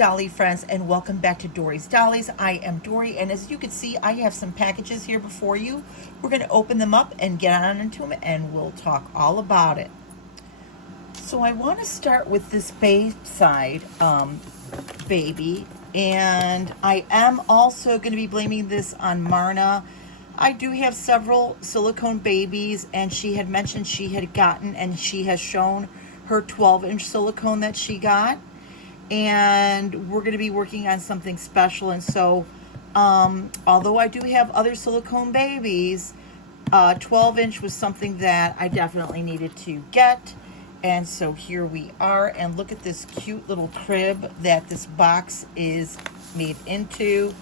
Dolly friends, and welcome back to Dory's Dollies. I am Dory, and as you can see, I have some packages here before you. We're going to open them up and get on into them, and we'll talk all about it. So I want to start with this Bayside baby, and I am also going to be blaming this on Marna. I do have several silicone babies, and she had mentioned she had gotten, and she has shown her 12-inch silicone that she got. And we're going to be working on something special. And so, although I do have other silicone babies, 12-inch was something that I definitely needed to get. And so here we are. And look at this cute little crib that this box is made into.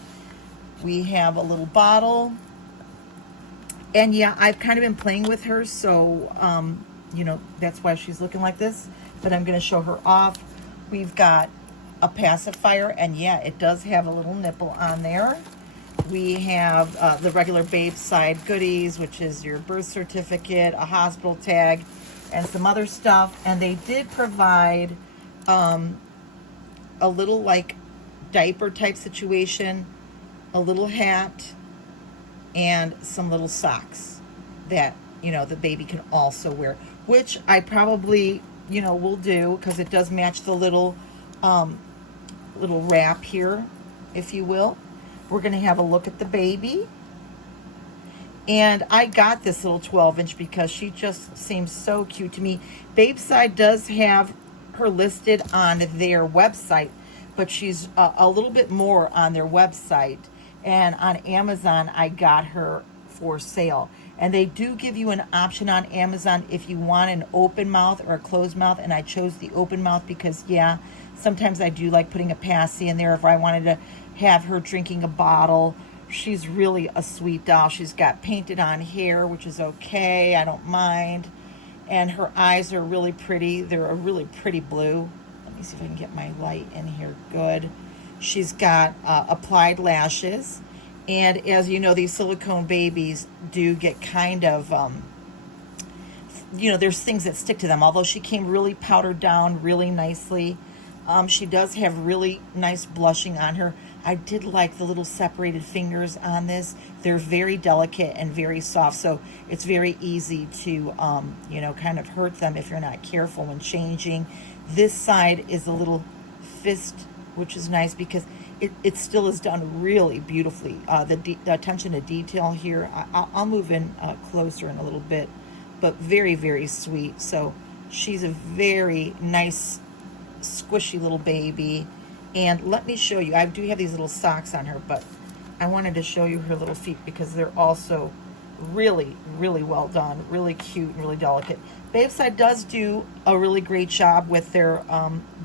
We have a little bottle. And yeah, I've kind of been playing with her. So, you know, that's why she's looking like this. But I'm going to show her off. We've got a pacifier, and yeah, it does have a little nipple on there. We have the regular Bayside goodies, which is your birth certificate, a hospital tag, and some other stuff. And they did provide a little like diaper type situation, a little hat, and some little socks that, you know, the baby can also wear, which I probably, you know, will do because it does match the little wrap here, if you will. We're going to have a look at the baby. And I got this little 12-inch because she just seems so cute to me. Bayside does have her listed on their website, but she's a little bit more on their website. And on Amazon, I got her for sale. And they do give you an option on Amazon if you want an open mouth or a closed mouth. And I chose the open mouth because, yeah, sometimes I do like putting a passy in there if I wanted to have her drinking a bottle. She's really a sweet doll. She's got painted on hair, which is okay. I don't mind. And her eyes are really pretty. They're a really pretty blue. Let me see if I can get my light in here. Good. She's got applied lashes. And as you know, these silicone babies do get kind of, you know, there's things that stick to them. Although she came really powdered down really nicely. She does have really nice blushing on her. I did like the little separated fingers on this. They're very delicate and very soft. So it's very easy to, you know, kind of hurt them if you're not careful when changing. This side is a little fist, which is nice because it still is done really beautifully. The attention to detail here, I'll move in closer in a little bit, but very, very sweet. So she's a very nice, squishy little baby. And let me show you, I do have these little socks on her, but I wanted to show you her little feet because they're also really, really well done, really cute and really delicate. Bayside does do a really great job with their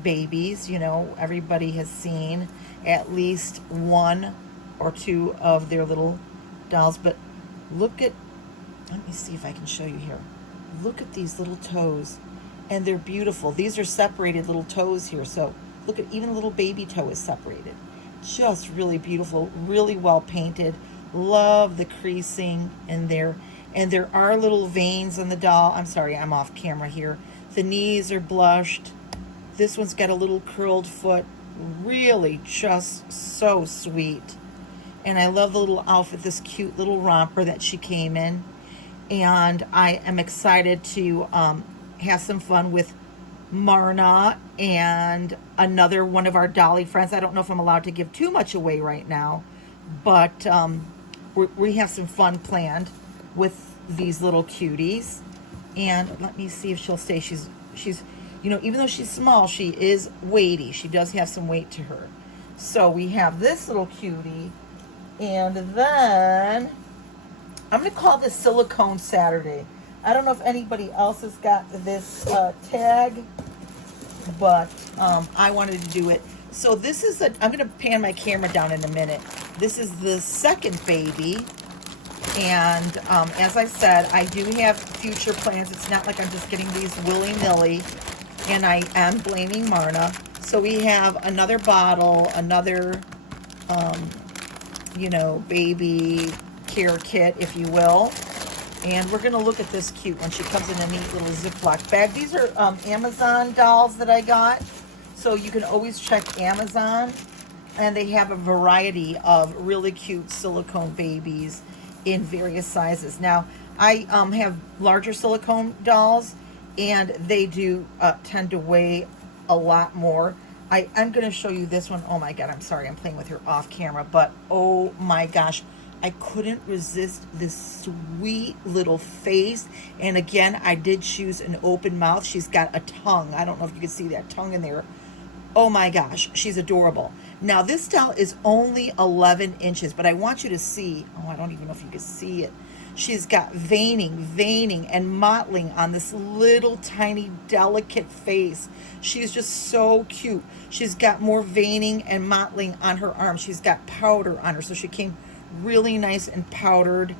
babies. You know, everybody has seen at least one or two of their little dolls. But look at, let me see if I can show you here. Look at these little toes, and they're beautiful. These are separated little toes here. So look at, even the little baby toe is separated. Just really beautiful, really well painted. Love the creasing in there. And there are little veins on the doll. I'm sorry, I'm off camera here. The knees are blushed. This one's got a little curled foot. Really just so sweet. And I love the little outfit, this cute little romper that she came in. And I am excited to have some fun with Marna and another one of our dolly friends. I don't know if I'm allowed to give too much away right now, but we have some fun planned with these little cuties. And let me see if she'll stay. She's you know, even though she's small, she is weighty. She does have some weight to her. So we have this little cutie, and then I'm going to call this Silicone Saturday. I don't know if anybody else has got this tag, but I wanted to do it. So this is I'm going to pan my camera down in a minute. This is the second baby. And as I said, I do have future plans. It's not like I'm just getting these willy-nilly. And I am blaming Marna. So we have another bottle, another, you know, baby care kit, if you will. And we're going to look at this cute one. She comes in a neat little Ziploc bag. These are Amazon dolls that I got. So you can always check Amazon, and they have a variety of really cute silicone babies in various sizes. Now, I have larger silicone dolls, and they do tend to weigh a lot more. I'm going to show you this one. Oh my God, I'm sorry, I'm playing with her off camera, but oh my gosh, I couldn't resist this sweet little face. And again, I did choose an open mouth. She's got a tongue. I don't know if you can see that tongue in there. Oh my gosh, she's adorable. Now, this doll is only 11 inches, but I want you to see, oh, I don't even know if you can see it. She's got veining, and mottling on this little tiny delicate face. She's just so cute. She's got more veining and mottling on her arm. She's got powder on her, so she came really nice and powdered,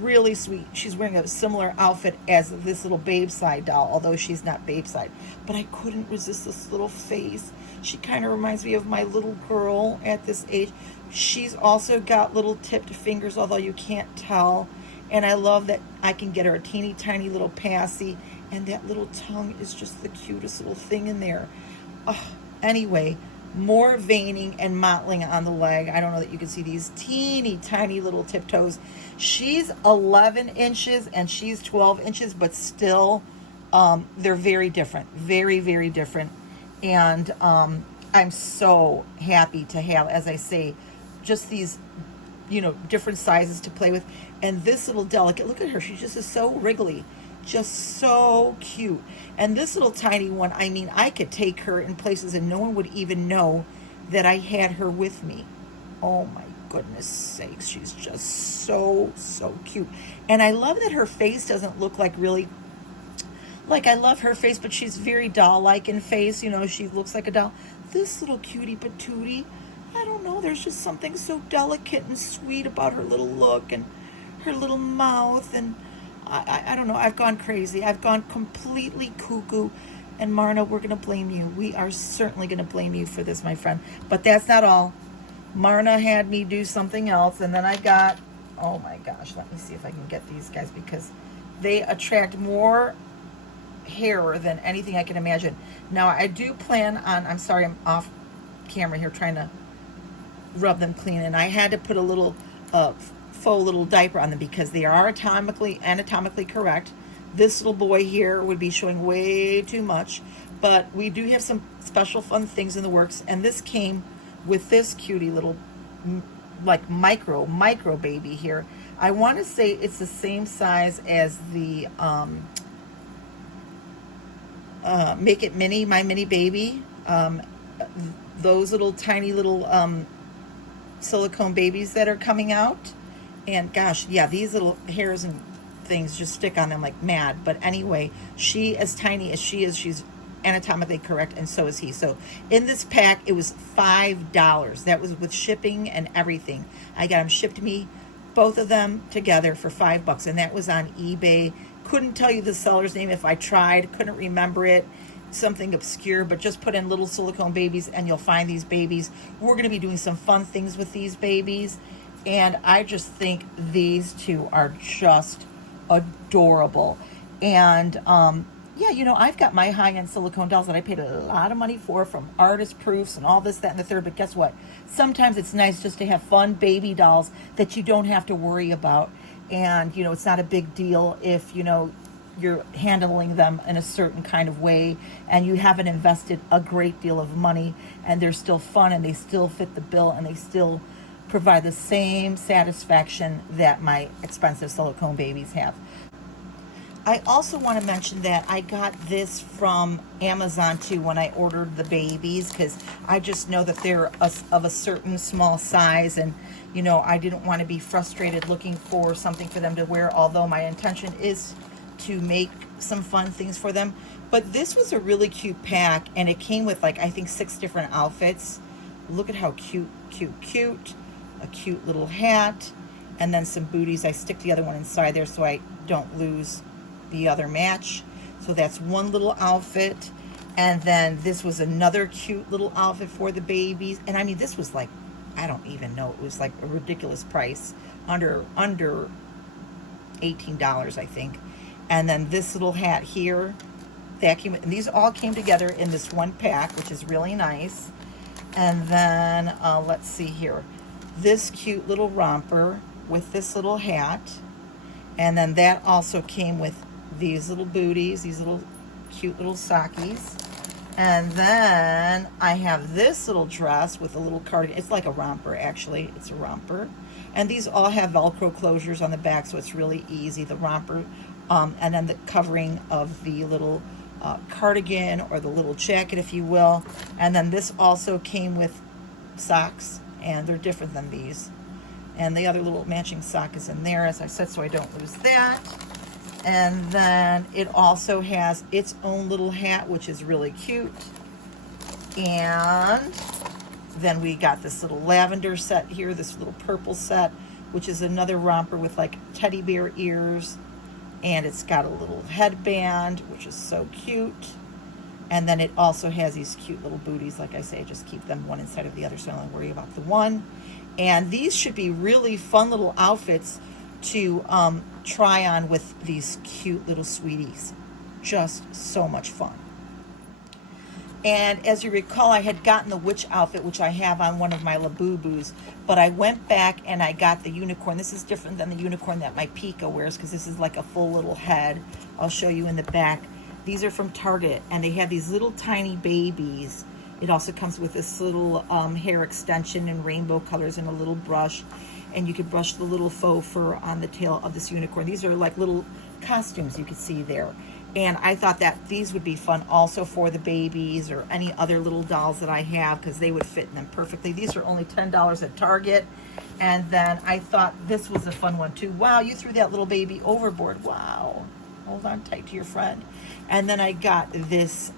really sweet. She's wearing a similar outfit as this little babe side doll, although she's not babe side. But I couldn't resist this little face. She kind of reminds me of my little girl at this age. She's also got little tipped fingers, although you can't tell. And I love that I can get her a teeny tiny little passy, and that little tongue is just the cutest little thing in there. Anyway, more veining and mottling on the leg. I don't know that you can see these teeny tiny little tiptoes. She's 11 inches and she's 12 inches, but still they're very different, very, very different. And I'm so happy to have, as I say, just these, different sizes to play with. And this little delicate, look at her, she just is so wriggly, just so cute. And this little tiny one, I mean, I could take her in places and no one would even know that I had her with me. Oh my goodness sakes, she's just so, so cute. And I love that her face doesn't look like really, like, I love her face, but she's very doll-like in face. She looks like a doll. This little cutie patootie, I don't know, there's just something so delicate and sweet about her little look and her little mouth. And I don't know, I've gone crazy. I've gone completely cuckoo. And Marna, we're going to blame you. We are certainly going to blame you for this, my friend. But that's not all. Marna had me do something else, and then I got, oh my gosh, let me see if I can get these guys, because they attract more hair than anything I can imagine. Now, I do plan on, I'm sorry, I'm off camera here trying to rub them clean, and I had to put a little faux little diaper on them because they are anatomically correct. This little boy here would be showing way too much, but we do have some special fun things in the works, and this came with this cutie little like micro baby here. I want to say it's the same size as the Make It Mini, My Mini Baby. Those little tiny little silicone babies that are coming out. And gosh, yeah, these little hairs and things just stick on them like mad. But anyway, she, as tiny as she is, she's anatomically correct, and so is he. So in this pack, it was $5. That was with shipping and everything. I got them shipped to me, both of them together, for $5, and that was on eBay. Couldn't tell you the seller's name if I tried. Couldn't remember it. Something obscure, but just put in little silicone babies and you'll find these babies. We're going to be doing some fun things with these babies, and I just think these two are just adorable. And yeah, I've got my high-end silicone dolls that I paid a lot of money for, from artist proofs and all this, that, and the third. But guess what? Sometimes it's nice just to have fun baby dolls that you don't have to worry about. And, it's not a big deal if, you're handling them in a certain kind of way and you haven't invested a great deal of money, and they're still fun and they still fit the bill and they still provide the same satisfaction that my expensive silicone babies have. I also want to mention that I got this from Amazon too when I ordered the babies, because I just know that they're of a certain small size, and I didn't want to be frustrated looking for something for them to wear, although my intention is to make some fun things for them. But this was a really cute pack, and it came with I think 6 different outfits. Look at how cute. A cute little hat, and then some booties. I stick the other one inside there so I don't lose the other match. So that's one little outfit. And then this was another cute little outfit for the babies. And I mean, this was I don't even know, it was a ridiculous price, under $18, I think. And then this little hat here, that came, and these all came together in this one pack, which is really nice. And then let's see here, this cute little romper with this little hat, and then that also came with these little booties, these little cute little sockies. And then I have this little dress with a little cardigan. It's like a romper, actually. It's a romper. And these all have Velcro closures on the back, so it's really easy. The romper, and then the covering of the little cardigan, or the little jacket, if you will. And then this also came with socks, and they're different than these. And the other little matching sock is in there, as I said, so I don't lose that. And then it also has its own little hat, which is really cute. And then we got this little lavender set here, this little purple set, which is another romper with like teddy bear ears. And it's got a little headband, which is so cute. And then it also has these cute little booties. Like I say, just keep them one inside of the other, so I don't worry about the one. And these should be really fun little outfits to try on with these cute little sweeties. Just so much fun. And as you recall, I had gotten the witch outfit, which I have on one of my Labubus, but I went back and I got the unicorn. This is different than the unicorn that my Pika wears, because this is like a full little head. I'll show you in the back. These are from Target, and they have these little tiny babies. It also comes with this little hair extension in rainbow colors and a little brush. And you could brush the little faux fur on the tail of this unicorn. These are like little costumes you could see there. And I thought that these would be fun also for the babies or any other little dolls that I have, because they would fit in them perfectly. These are only $10 at Target. And then I thought this was a fun one too. Wow, you threw that little baby overboard. Wow. Hold on tight to your friend. And then I got this,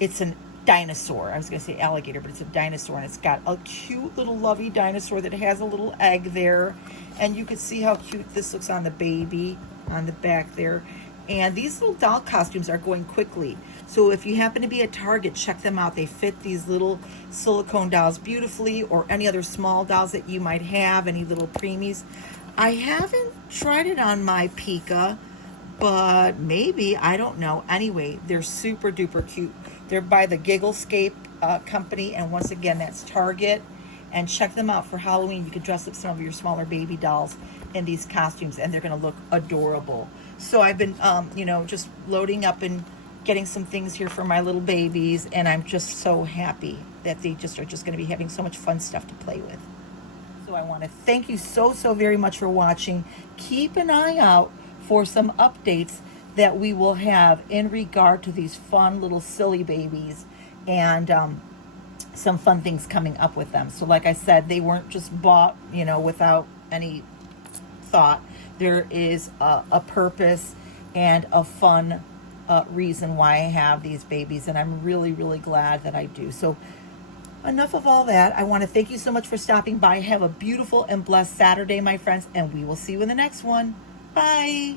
it's an dinosaur. I was going to say alligator, but it's a dinosaur, and it's got a cute little lovey dinosaur that has a little egg there. And you can see how cute this looks on the baby on the back there. And these little doll costumes are going quickly. So if you happen to be at Target, check them out. They fit these little silicone dolls beautifully, or any other small dolls that you might have, any little preemies. I haven't tried it on my Pika, but maybe, I don't know. Anyway, they're super duper cute. They're by the Gigglescape company, and once again, that's Target. And check them out for Halloween. You can dress up some of your smaller baby dolls in these costumes, and they're going to look adorable. So I've been, just loading up and getting some things here for my little babies, and I'm just so happy that they just are just going to be having so much fun stuff to play with. So I want to thank you so very much for watching. Keep an eye out for some updates that we will have in regard to these fun little silly babies, and some fun things coming up with them. So like I said, they weren't just bought, without any thought. There is a purpose and a fun reason why I have these babies, and I'm really glad that I do. So enough of all that. I want to thank you so much for stopping by. Have a beautiful and blessed Saturday, my friends, and we will see you in the next one. Bye.